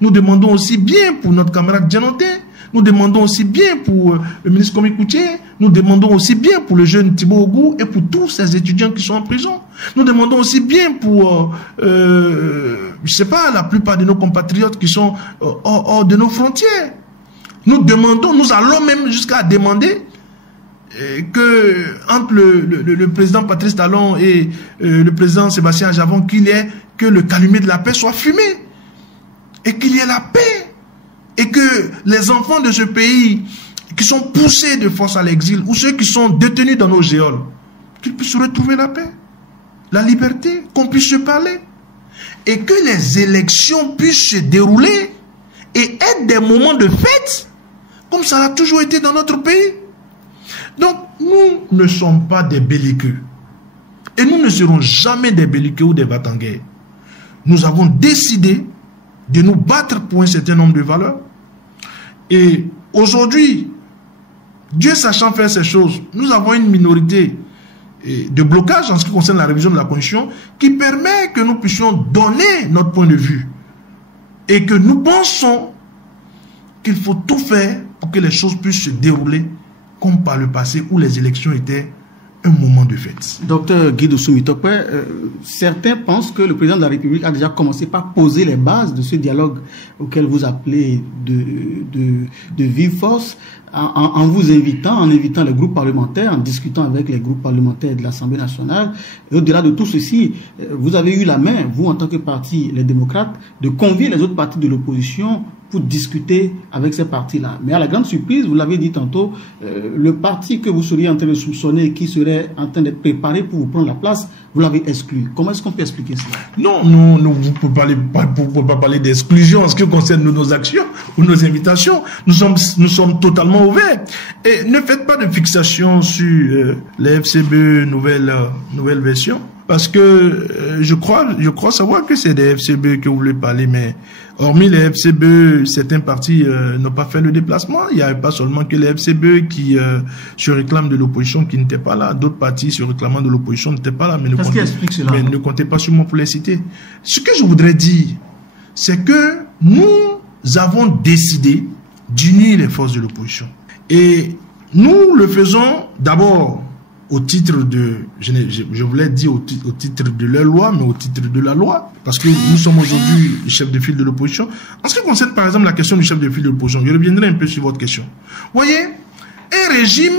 Nous demandons aussi bien pour notre camarade Djanoté. Nous demandons aussi bien pour le ministre Komi Koutié. Nous demandons aussi bien pour le jeune Thibaut Ogou et pour tous ces étudiants qui sont en prison. Nous demandons aussi bien pour, je sais pas, la plupart de nos compatriotes qui sont hors de nos frontières. Nous demandons, nous allons même jusqu'à demander que entre le président Patrice Talon et le président Sébastien Javon, que le calumet de la paix soit fumé et qu'il y ait la paix. Et que les enfants de ce pays qui sont poussés de force à l'exil ou ceux qui sont détenus dans nos géoles, qu'ils puissent retrouver la paix, la liberté, qu'on puisse se parler. Et que les élections puissent se dérouler et être des moments de fête, comme ça a toujours été dans notre pays. Donc, nous ne sommes pas des belliqueux. Et nous ne serons jamais des belliqueux ou des va-t-en-guerre. Nous avons décidé de nous battre pour un certain nombre de valeurs. Et aujourd'hui, Dieu sachant faire ces choses, nous avons une minorité de blocage en ce qui concerne la révision de la Constitution qui permet que nous puissions donner notre point de vue. Et que nous pensons qu'il faut tout faire pour que les choses puissent se dérouler comme par le passé où les élections étaient un moment de fête. Docteur Guy Dossou-Mitope, certains pensent que le président de la République a déjà commencé par poser les bases de ce dialogue auquel vous appelez de vive force, en vous invitant, en invitant les groupes parlementaires, en discutant avec les groupes parlementaires de l'Assemblée nationale. Et au-delà de tout ceci, vous avez eu la main, vous en tant que parti, les démocrates, de convier les autres partis de l'opposition pour discuter avec ces partis-là. Mais à la grande surprise, vous l'avez dit tantôt, le parti que vous seriez en train de soupçonner, qui serait en train d'être préparé pour vous prendre la place, vous l'avez exclu. Comment est-ce qu'on peut expliquer ça? Non, vous ne pouvez pas parler d'exclusion en ce qui concerne nos actions ou nos invitations. Nous sommes totalement ouverts. Et ne faites pas de fixation sur les FCBE nouvelle version. Parce que je crois savoir que c'est des FCBE que vous voulez parler, mais hormis les FCBE, certains partis n'ont pas fait le déplacement. Il n'y avait pas seulement que les FCBE qui se réclament de l'opposition qui n'étaient pas là. D'autres partis se réclamant de l'opposition n'étaient pas là, mais ne comptez pas sur moi pour les citer. Ce que je voudrais dire, c'est que nous avons décidé d'unir les forces de l'opposition. Et nous le faisons d'abord au titre de, je voulais dire au titre de la loi, mais au titre de la loi, parce que nous sommes aujourd'hui les chefs de file de l'opposition. En ce qui concerne par exemple la question du chef de file de l'opposition, je reviendrai un peu sur votre question. Vous voyez, un régime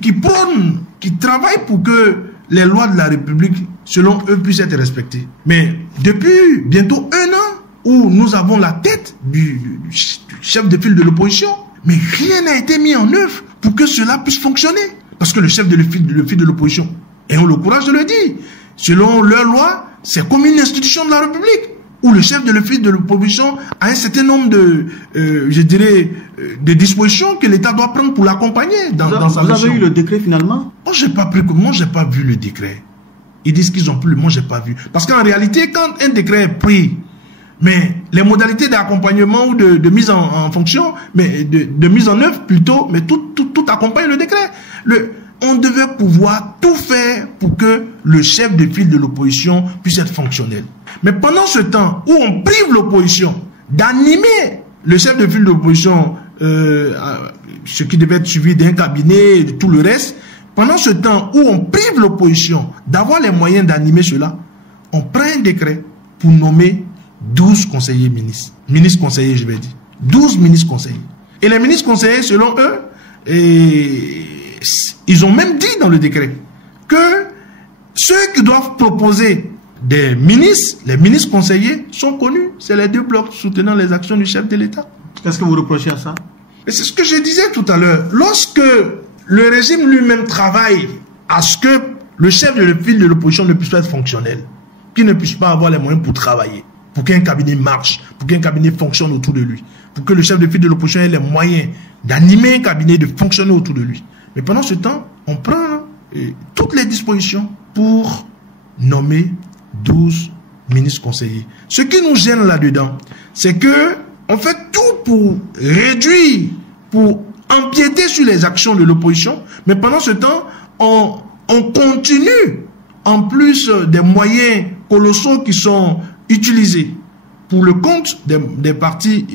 qui prône, qui travaille pour que les lois de la République, selon eux, puissent être respectées. Mais depuis bientôt 1 an, où nous avons la tête du chef de file de l'opposition, mais rien n'a été mis en œuvre pour que cela puisse fonctionner. Parce que le chef de file de l'opposition, ayons le courage de le dire, selon leur loi, c'est comme une institution de la République, où le chef de file de l'opposition a un certain nombre de, de dispositions que l'État doit prendre pour l'accompagner dans sa mission. Vous avez eu le décret finalement? Moi, j'ai pas vu le décret. Ils disent qu'ils ont pris, moi, j'ai pas vu. Parce qu'en réalité, quand un décret est pris, mais les modalités d'accompagnement ou de mise en fonction, mais de mise en œuvre plutôt, mais tout accompagne le décret. On devait pouvoir tout faire pour que le chef de file de l'opposition puisse être fonctionnel. Mais pendant ce temps où on prive l'opposition d'animer le chef de file de l'opposition, ce qui devait être suivi d'un cabinet et de tout le reste, pendant ce temps où on prive l'opposition d'avoir les moyens d'animer cela, on prend un décret pour nommer 12 conseillers ministres. Ministres conseillers, je vais dire. 12 ministres conseillers. Et les ministres conseillers, selon eux, ils ont même dit dans le décret que ceux qui doivent proposer des ministres, les ministres conseillers, sont connus. C'est les 2 blocs soutenant les actions du chef de l'État. Qu'est-ce que vous reprochez à ça? Et c'est ce que je disais tout à l'heure. Lorsque le régime lui-même travaille à ce que le chef de file de l'opposition ne puisse pas être fonctionnel, qu'il ne puisse pas avoir les moyens pour travailler, pour qu'un cabinet marche, pour qu'un cabinet fonctionne autour de lui, pour que le chef de file de l'opposition ait les moyens d'animer un cabinet, de fonctionner autour de lui. Mais pendant ce temps, on prend toutes les dispositions pour nommer 12 ministres conseillers. Ce qui nous gêne là-dedans, c'est que on fait tout pour réduire, pour empiéter sur les actions de l'opposition, mais pendant ce temps, on continue, en plus des moyens colossaux qui sont utilisés pour le compte des partis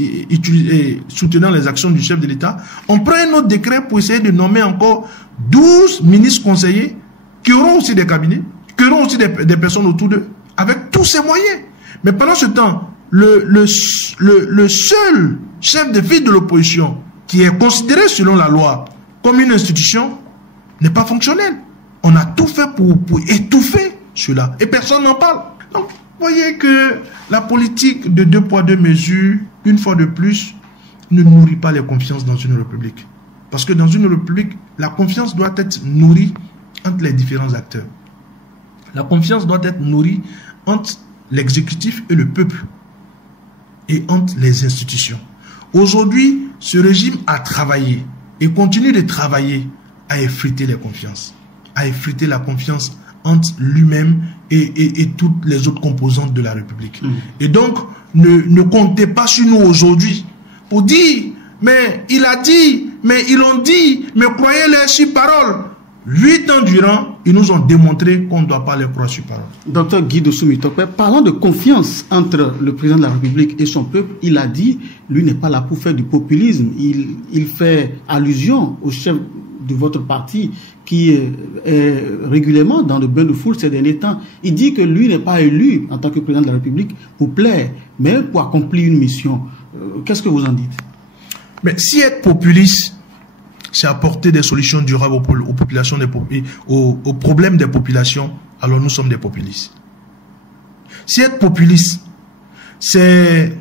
soutenant les actions du chef de l'État, on prend un autre décret pour essayer de nommer encore 12 ministres conseillers qui auront aussi des cabinets, qui auront aussi des personnes autour d'eux, avec tous ces moyens. Mais pendant ce temps, le seul chef de file de l'opposition qui est considéré selon la loi comme une institution n'est pas fonctionnel. On a tout fait pour étouffer cela et personne n'en parle. Donc, vous voyez que la politique de 2 poids 2 mesures, une fois de plus, ne nourrit pas la confiance dans une république. Parce que dans une république, la confiance doit être nourrie entre les différents acteurs. La confiance doit être nourrie entre l'exécutif et le peuple. et entre les institutions. Aujourd'hui, ce régime a travaillé et continue de travailler à effriter les confiances, à effriter la confiance entre lui-même et toutes les autres composantes de la République. Et donc, ne comptez pas sur nous aujourd'hui pour dire, mais il a dit, mais ils l'ont dit, mais croyez-les sur parole. 8 ans durant, ils nous ont démontré qu'on ne doit pas les croire sur parole. Docteur Guy Dossou-Mutokpe, parlant de confiance entre le président de la République et son peuple, il a dit, lui n'est pas là pour faire du populisme. Il fait allusion au chef de votre parti qui est régulièrement dans le bain de foule ces derniers temps. Il dit que lui n'est pas élu en tant que président de la République pour plaire, mais pour accomplir une mission. Qu'est-ce que vous en dites? Mais si être populiste, c'est apporter des solutions durables aux populations, aux problèmes des populations, alors nous sommes des populistes. Si être populiste, c'est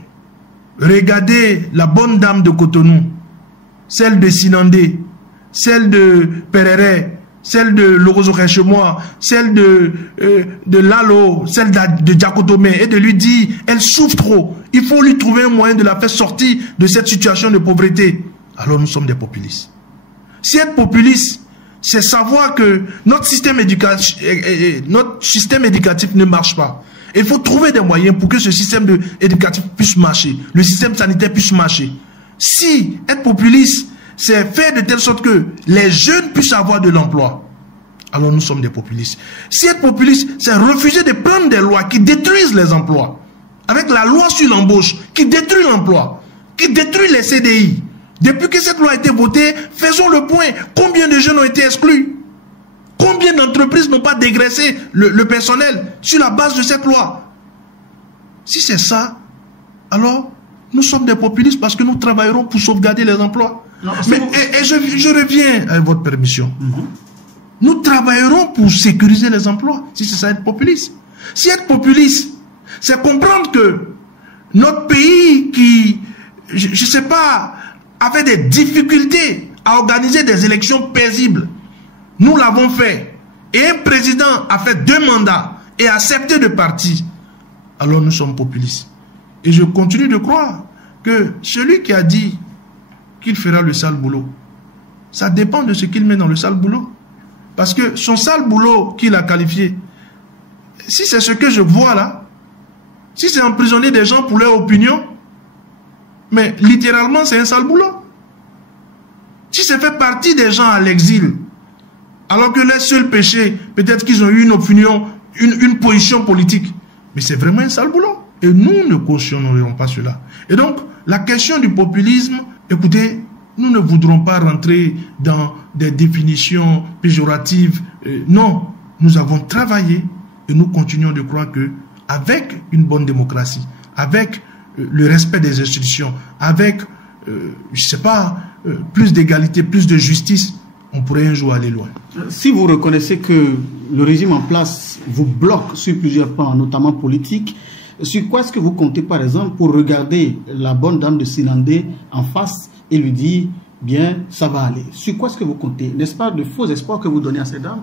regarder la bonne dame de Cotonou, celle de Sinandé, celle de Perere, celle de Lorozo-Rechemois, celle de Lalo, celle de Diakotomé, et de lui dire, elle souffre trop, il faut lui trouver un moyen de la faire sortir de cette situation de pauvreté. Alors nous sommes des populistes. Si être populiste, c'est savoir que notre système éducatif ne marche pas. Il faut trouver des moyens pour que ce système éducatif puisse marcher, le système sanitaire puisse marcher. Si être populiste, c'est faire de telle sorte que les jeunes puissent avoir de l'emploi, alors nous sommes des populistes. Si être populiste, c'est refuser de prendre des lois qui détruisent les emplois, avec la loi sur l'embauche qui détruit l'emploi, qui détruit les CDI. Depuis que cette loi a été votée, faisons le point. Combien de jeunes ont été exclus? Combien d'entreprises n'ont pas dégraissé le personnel sur la base de cette loi? Si c'est ça, alors nous sommes des populistes parce que nous travaillerons pour sauvegarder les emplois. Non, et je reviens à votre permission. Nous travaillerons pour sécuriser les emplois, si c'est ça être populiste. Si être populiste, c'est comprendre que notre pays qui, je ne sais pas, avait des difficultés à organiser des élections paisibles. Nous l'avons fait. Et un président a fait 2 mandats et a accepté de partir. Alors nous sommes populistes. Et je continue de croire que celui qui a dit qu'il fera le sale boulot, ça dépend de ce qu'il met dans le sale boulot. Parce que son sale boulot qu'il a qualifié, si c'est ce que je vois là, si c'est emprisonner des gens pour leur opinion, mais littéralement, c'est un sale boulot. Si ça fait partie des gens à l'exil, alors que leur seul péché, peut-être qu'ils ont eu une opinion, une position politique, mais c'est vraiment un sale boulot. Et nous ne cautionnerons pas cela. Et donc, la question du populisme, écoutez, nous ne voudrons pas rentrer dans des définitions péjoratives. Non, nous avons travaillé et nous continuons de croire que avec une bonne démocratie, avec le respect des institutions, avec, je ne sais pas, plus d'égalité, plus de justice, on pourrait un jour aller loin. Si vous reconnaissez que le régime en place vous bloque sur plusieurs plans, notamment politiques, sur quoi est-ce que vous comptez, par exemple, pour regarder la bonne dame de Sinandé en face et lui dire, bien, ça va aller? Sur quoi est-ce que vous comptez? N'est-ce pas de faux espoirs que vous donnez à ces dames?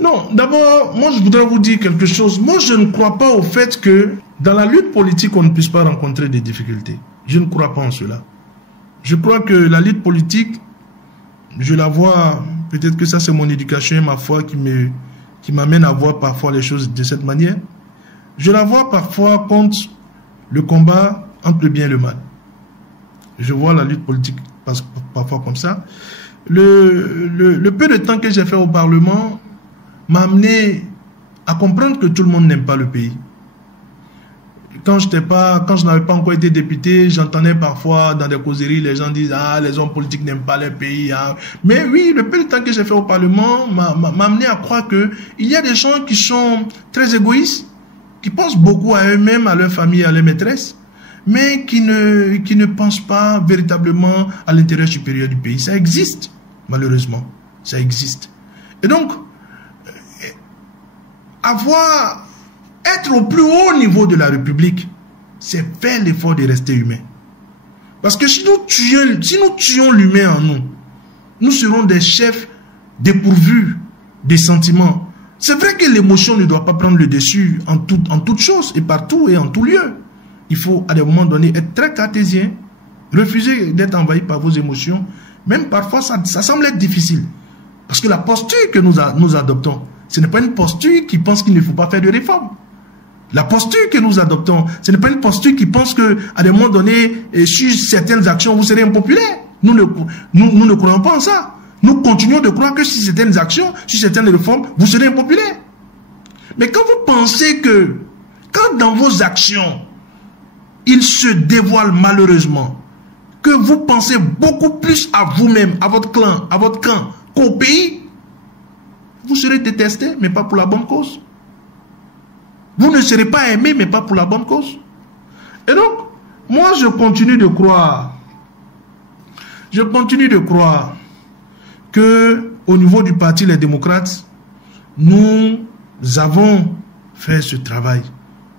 Non, d'abord, moi je voudrais vous dire quelque chose. Moi je ne crois pas au fait que dans la lutte politique, on ne puisse pas rencontrer des difficultés. Je ne crois pas en cela. Je crois que la lutte politique, je la vois, peut-être que ça c'est mon éducation et ma foi qui m'amène à voir parfois les choses de cette manière. Je la vois parfois contre le combat entre le bien et le mal. Je vois la lutte politique parfois comme ça. Le peu de temps que j'ai fait au Parlement m'a amené à comprendre que tout le monde n'aime pas le pays. Quand je n'avais pas encore été député, j'entendais parfois dans des causeries, les gens disent « Ah, les hommes politiques n'aiment pas les pays. Ah. » Mais oui, le peu de temps que j'ai fait au Parlement m'a amené à croire qu'il y a des gens qui sont très égoïstes, qui pensent beaucoup à eux-mêmes, à leur famille, à leur maîtresse, mais qui ne pensent pas véritablement à l'intérêt supérieur du pays. Ça existe, malheureusement. Ça existe. Et donc, être au plus haut niveau de la République, c'est faire l'effort de rester humain. Parce que si nous tuons l'humain en nous, nous serons des chefs dépourvus des sentiments. C'est vrai que l'émotion ne doit pas prendre le dessus en toute chose et partout et en tout lieu. il faut à des moments donnés être très cartésien, refuser d'être envahi par vos émotions. Même parfois, ça semble être difficile. Parce que la posture que nous adoptons, ce n'est pas une posture qui pense qu'il ne faut pas faire de réformes. La posture que nous adoptons, ce n'est pas une posture qui pense qu'à des moments donnés, sur certaines actions, vous serez impopulaire. Nous ne croyons pas en ça. Nous continuons de croire que sur certaines actions, sur certaines réformes, vous serez impopulaire. Mais quand vous pensez que, quand dans vos actions, il se dévoile malheureusement, que vous pensez beaucoup plus à vous-même, à votre clan, à votre camp, qu'au pays, vous serez détesté, mais pas pour la bonne cause. Vous ne serez pas aimé, mais pas pour la bonne cause. Et donc, moi, je continue de croire que au niveau du Parti Les Démocrates, nous avons fait ce travail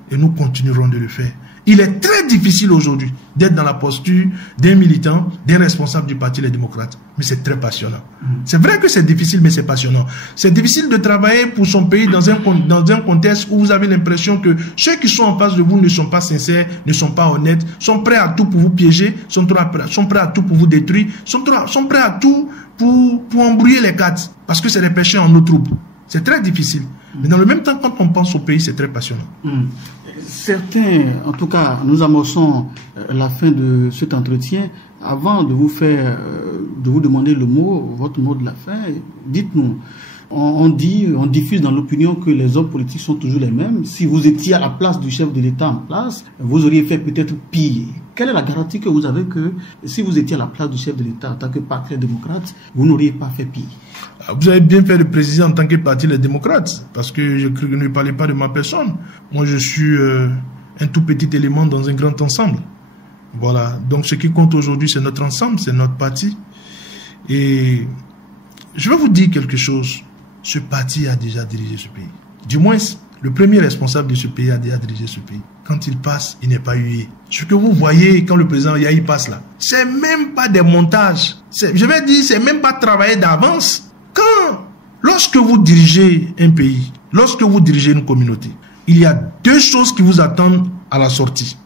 et nous continuerons de le faire. Il est très difficile aujourd'hui d'être dans la posture d'un militant, d'un responsable du Parti Les Démocrates. Mais c'est très passionnant. C'est vrai que c'est difficile, mais c'est passionnant. C'est difficile de travailler pour son pays dans un contexte où vous avez l'impression que ceux qui sont en face de vous ne sont pas sincères, ne sont pas honnêtes, sont prêts à tout pour vous piéger, sont prêts à tout pour vous détruire, sont prêts à tout pour embrouiller les cartes. Parce que c'est des péchés en nos troupes. C'est très difficile. Mais dans le même temps, quand on pense au pays, c'est très passionnant. Certains, en tout cas, nous amorçons la fin de cet entretien. Avant de vous demander votre mot de la fin, dites-nous, on diffuse dans l'opinion que les hommes politiques sont toujours les mêmes. Si vous étiez à la place du chef de l'État en place, vous auriez fait peut-être pire. Quelle est la garantie que vous avez que si vous étiez à la place du chef de l'État en tant que parti démocrate, vous n'auriez pas fait pire? Vous avez bien fait de préciser en tant que parti Les Démocrates, parce que je cru que ne parlez pas de ma personne. Moi, je suis un tout petit élément dans un grand ensemble. Voilà. Donc, ce qui compte aujourd'hui, c'est notre ensemble, c'est notre parti. Et je vais vous dire quelque chose. Ce parti a déjà dirigé ce pays. Du moins, le premier responsable de ce pays a déjà dirigé ce pays. Quand il passe, il n'est pas hué. Ce que vous voyez quand le président Yahi passe là, c'est même pas des montages. Je vais dire, c'est même pas travaillé d'avance. Lorsque vous dirigez un pays, lorsque vous dirigez une communauté, il y a deux choses qui vous attendent à la sortie.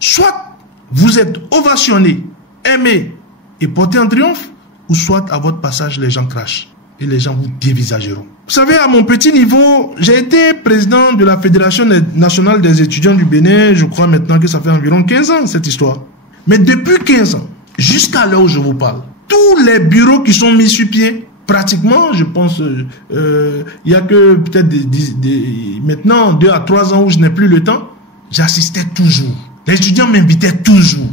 Soit vous êtes ovationné, aimé et porté en triomphe, ou soit à votre passage, les gens crachent et les gens vous dévisageront. Vous savez, à mon petit niveau, j'ai été président de la Fédération nationale des étudiants du Bénin. Je crois maintenant que ça fait environ 15 ans, cette histoire. Mais depuis 15 ans, jusqu'à l'heure où je vous parle, tous les bureaux qui sont mis sur pied, pratiquement, je pense, il n'y a que peut-être maintenant 2 à 3 ans où je n'ai plus le temps, j'assistais toujours. Les étudiants m'invitaient toujours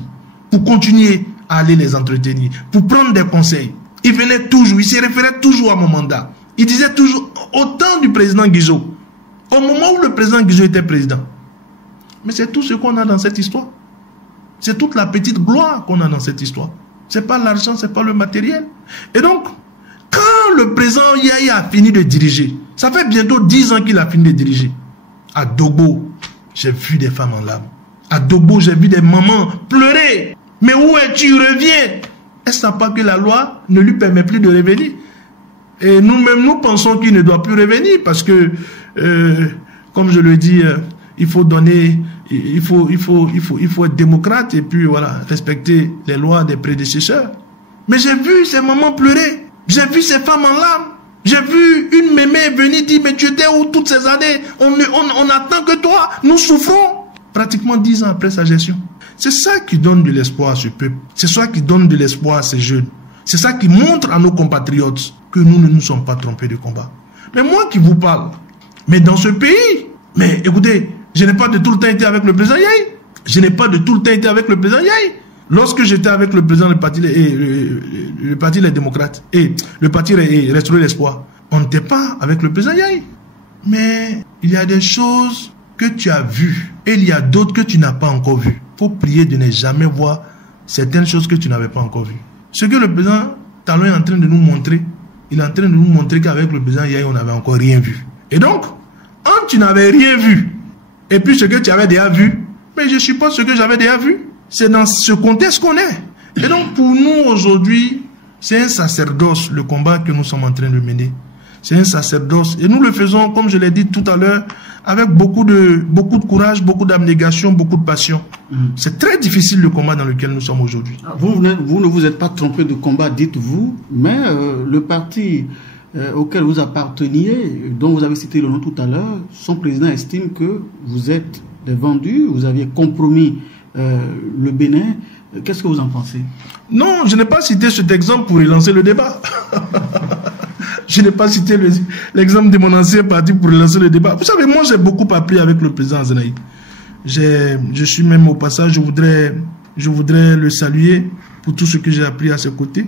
pour continuer à aller les entretenir, pour prendre des conseils. Ils venaient toujours, ils se référaient toujours à mon mandat. Ils disaient toujours, au temps du président Guizot, au moment où le président Guizot était président. Mais c'est tout ce qu'on a dans cette histoire. C'est toute la petite gloire qu'on a dans cette histoire. Ce n'est pas l'argent, ce n'est pas le matériel. Et donc, quand le président Yahi a fini de diriger, ça fait bientôt 10 ans qu'il a fini de diriger. À Dogbo, j'ai vu des femmes en larmes. À Dogbo, j'ai vu des mamans pleurer. Mais où es-tu? Reviens. Est-ce pas que la loi ne lui permet plus de revenir? Et nous-mêmes, nous pensons qu'il ne doit plus revenir parce que, comme je le dis, il faut donner, il faut être démocrate et puis voilà, respecter les lois des prédécesseurs. Mais j'ai vu ces mamans pleurer. J'ai vu ces femmes en larmes. J'ai vu une mémé venir dire, mais tu étais où toutes ces années? On attend que toi, nous souffrons. Pratiquement 10 ans après sa gestion. C'est ça qui donne de l'espoir à ce peuple. C'est ça qui donne de l'espoir à ces jeunes. C'est ça qui montre à nos compatriotes que nous ne nous sommes pas trompés de combat. Mais moi qui vous parle, mais dans ce pays, mais écoutez, je n'ai pas de tout le temps été avec le président Yahi. Je n'ai pas de tout le temps été avec le président Yahi. Lorsque j'étais avec le président du parti, le parti Les Démocrates et le parti Restaurer l'Espoir, on n'était pas avec le président Yahi. Mais il y a des choses que tu as vues et il y a d'autres que tu n'as pas encore vues. Il faut prier de ne jamais voir certaines choses que tu n'avais pas encore vues. Ce que le président Talon est en train de nous montrer, il est en train de nous montrer qu'avec le président Yahi, on n'avait encore rien vu. Et donc, quand tu n'avais rien vu, et puis ce que tu avais déjà vu, mais je suppose ce que j'avais déjà vu, c'est dans ce contexte qu'on est. Et donc, pour nous, aujourd'hui, c'est un sacerdoce, le combat que nous sommes en train de mener. C'est un sacerdoce. Et nous le faisons, comme je l'ai dit tout à l'heure, avec beaucoup de courage, beaucoup d'abnégation, beaucoup de passion. C'est très difficile le combat dans lequel nous sommes aujourd'hui. Vous ne vous êtes pas trompé de combat, dites-vous, mais le parti auquel vous apparteniez, dont vous avez cité le nom tout à l'heure, son président estime que vous êtes des vendus, vous aviez compromis le Bénin. Qu'est-ce que vous en pensez? Non, je n'ai pas cité cet exemple pour relancer le débat. Je n'ai pas cité l'exemple de mon ancien parti pour relancer le débat. Vous savez, moi j'ai beaucoup appris avec le président Azanaï. Je suis même au passage, je voudrais le saluer pour tout ce que j'ai appris à ses côtés.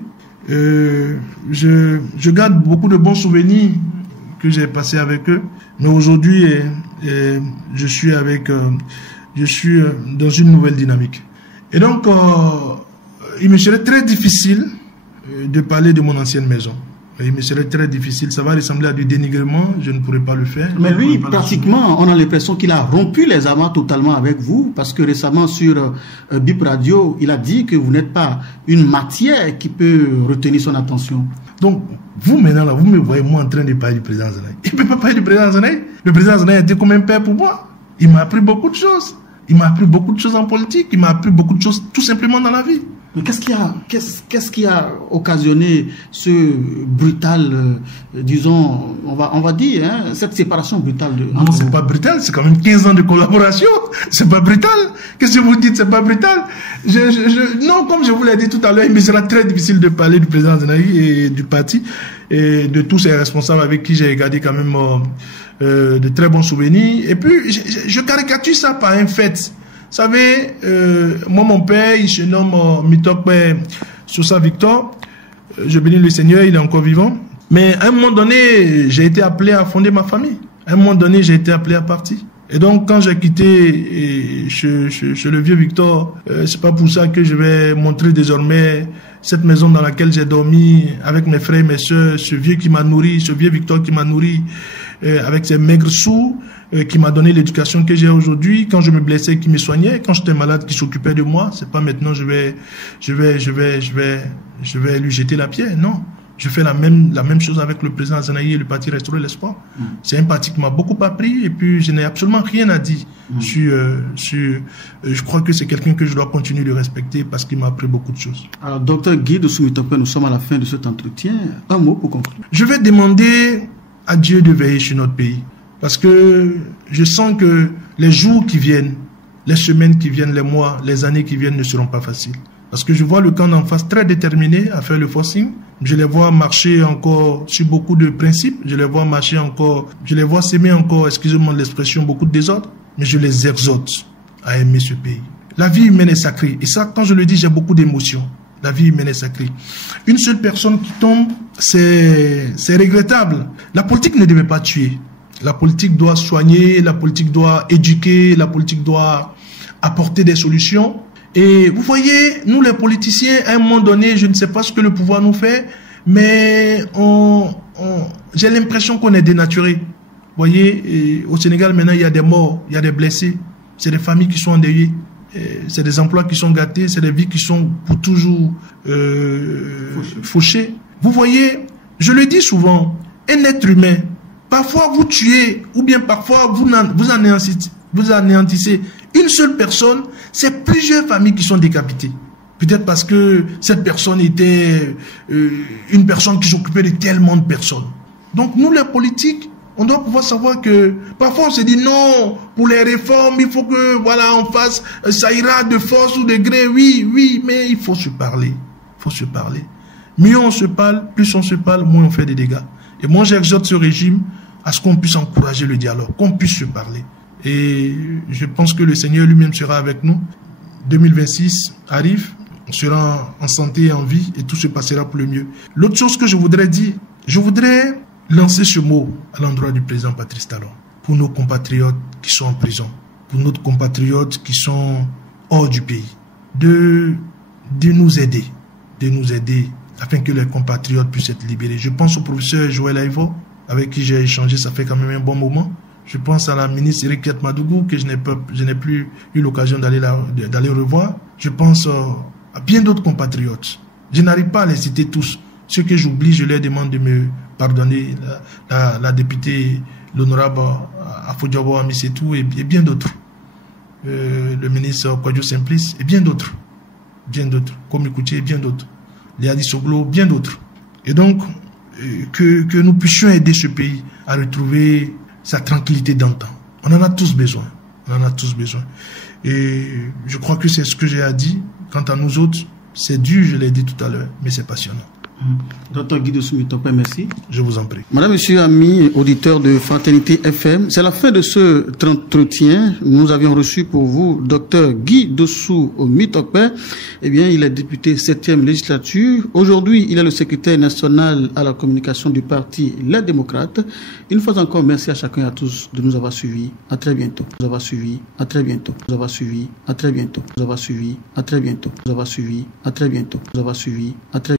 Je garde beaucoup de bons souvenirs que j'ai passés avec eux. Mais aujourd'hui, je suis dans une nouvelle dynamique. Et donc, il me serait très difficile de parler de mon ancienne maison. Il me serait très difficile. Ça va ressembler à du dénigrement. Je ne pourrais pas le faire. Mais lui, pratiquement, on a l'impression qu'il a rompu les amarres totalement avec vous. Parce que récemment, sur Bip Radio, il a dit que vous n'êtes pas une matière qui peut retenir son attention. Donc, vous maintenant, là, vous me voyez moi en train de parler du président Zanaï. Il ne peut pas parler du président Zanaï. Le président Zanaï a été comme un père pour moi. Il m'a appris beaucoup de choses. Il m'a appris beaucoup de choses en politique. Il m'a appris beaucoup de choses tout simplement dans la vie. Mais qu'est-ce qui a occasionné ce brutal, disons, on va dire, hein, cette séparation brutale de... Non, c'est pas brutal, c'est quand même 15 ans de collaboration. C'est pas brutal. Qu'est-ce que vous dites, c'est pas brutal? Non, comme je vous l'ai dit tout à l'heure, il me sera très difficile de parler du président Zanaï et du parti et de tous ces responsables avec qui j'ai gardé quand même de très bons souvenirs. Et puis, je caricature ça par un fait. Vous savez, moi, mon père, il se nomme Mitokpe Sousa Victor. Je bénis le Seigneur, il est encore vivant. Mais à un moment donné, j'ai été appelé à fonder ma famille. À un moment donné, j'ai été appelé à partir. Et donc, quand j'ai quitté chez le vieux Victor, c'est pas pour ça que je vais montrer désormais cette maison dans laquelle j'ai dormi avec mes frères et mes sœurs, ce vieux qui m'a nourri, ce vieux Victor qui m'a nourri avec ses maigres sous, qui m'a donné l'éducation que j'ai aujourd'hui. Quand je me blessais, qui me soignait. Quand j'étais malade, qui s'occupait de moi. C'est pas maintenant je vais lui jeter la pierre. Non. Je fais la même chose avec le président Azanaï et le parti Restaurer l'Espoir. C'est un parti qui m'a beaucoup appris et puis je n'ai absolument rien à dire je crois que c'est quelqu'un que je dois continuer de respecter parce qu'il m'a appris beaucoup de choses. Alors, docteur Guy de Soumitopé, nous sommes à la fin de cet entretien. Un mot pour conclure. Je vais demander à Dieu de veiller sur notre pays parce que je sens que les jours qui viennent, les semaines qui viennent, les mois, les années qui viennent ne seront pas faciles. Parce que je vois le camp d'en face très déterminé à faire le forcing. Je les vois marcher encore sur beaucoup de principes. Je les vois marcher encore, je les vois s'aimer encore, excusez-moi de l'expression, beaucoup de désordre. Mais je les exhorte à aimer ce pays. La vie humaine est sacrée. Et ça, quand je le dis, j'ai beaucoup d'émotions. La vie humaine est sacrée. Une seule personne qui tombe, c'est regrettable. La politique ne devait pas tuer. La politique doit soigner, la politique doit éduquer, la politique doit apporter des solutions. Et vous voyez, nous les politiciens, à un moment donné, je ne sais pas ce que le pouvoir nous fait, mais j'ai l'impression qu'on est dénaturé. Vous voyez, au Sénégal maintenant, il y a des morts, il y a des blessés, c'est des familles qui sont endeuillées, c'est des emplois qui sont gâtés, c'est des vies qui sont pour toujours fauchées. Vous voyez, je le dis souvent, un être humain, parfois vous tuez, ou bien parfois vous anéantissez une seule personne, c'est plusieurs familles qui sont décapitées. Peut-être parce que cette personne était une personne qui s'occupait de tellement de personnes. Donc nous les politiques, on doit pouvoir savoir que parfois on se dit non, pour les réformes, il faut que voilà on fasse, ça ira de force ou de gré, oui, mais il faut se parler. Il faut se parler. Mieux on se parle, plus on se parle, moins on fait des dégâts. Et moi j'exhorte ce régime à ce qu'on puisse encourager le dialogue, qu'on puisse se parler. Et je pense que le Seigneur lui-même sera avec nous. 2026 arrive, on sera en santé et en vie et tout se passera pour le mieux. L'autre chose que je voudrais dire, je voudrais lancer ce mot à l'endroit du président Patrice Talon pour nos compatriotes qui sont en prison, pour nos compatriotes qui sont hors du pays, de nous aider afin que les compatriotes puissent être libérés. Je pense au professeur Joël Aïvo, avec qui j'ai échangé, ça fait quand même un bon moment. Je pense à la ministre Erikiat Madougou, que je n'ai plus eu l'occasion d'aller revoir. Je pense à bien d'autres compatriotes. Je n'arrive pas à les citer tous. Ce que j'oublie, je leur demande de me pardonner. La députée, l'honorable Afodjabo Amisetou et bien d'autres. Le ministre Kwadjo Simplice et bien d'autres. Bien d'autres. Komi Kouché et bien d'autres. Léadi Soglo, bien d'autres. Et donc, que nous puissions aider ce pays à retrouver sa tranquillité d'antan. On en a tous besoin. On en a tous besoin. Et je crois que c'est ce que j'ai à dire. Quant à nous autres, c'est dur, je l'ai dit tout à l'heure, mais c'est passionnant. Dr Guy Dossou Mitokpe, merci. Je vous en prie. Madame, Monsieur, amis, auditeurs de Fraternité FM, c'est la fin de ce entretien. Nous avions reçu pour vous Dr Guy Dossou Mitokpe. Eh bien, il est député 7e législature. Aujourd'hui, il est le secrétaire national à la communication du parti Les Démocrates. Une fois encore, merci à chacun et à tous de nous avoir suivis. À très bientôt. Nous avoir suivis. À très bientôt. Nous avoir suivis. À très bientôt. Nous avoir suivis. À très bientôt. Nous avoir suivis. À très bientôt. Nous avoir suivis. À très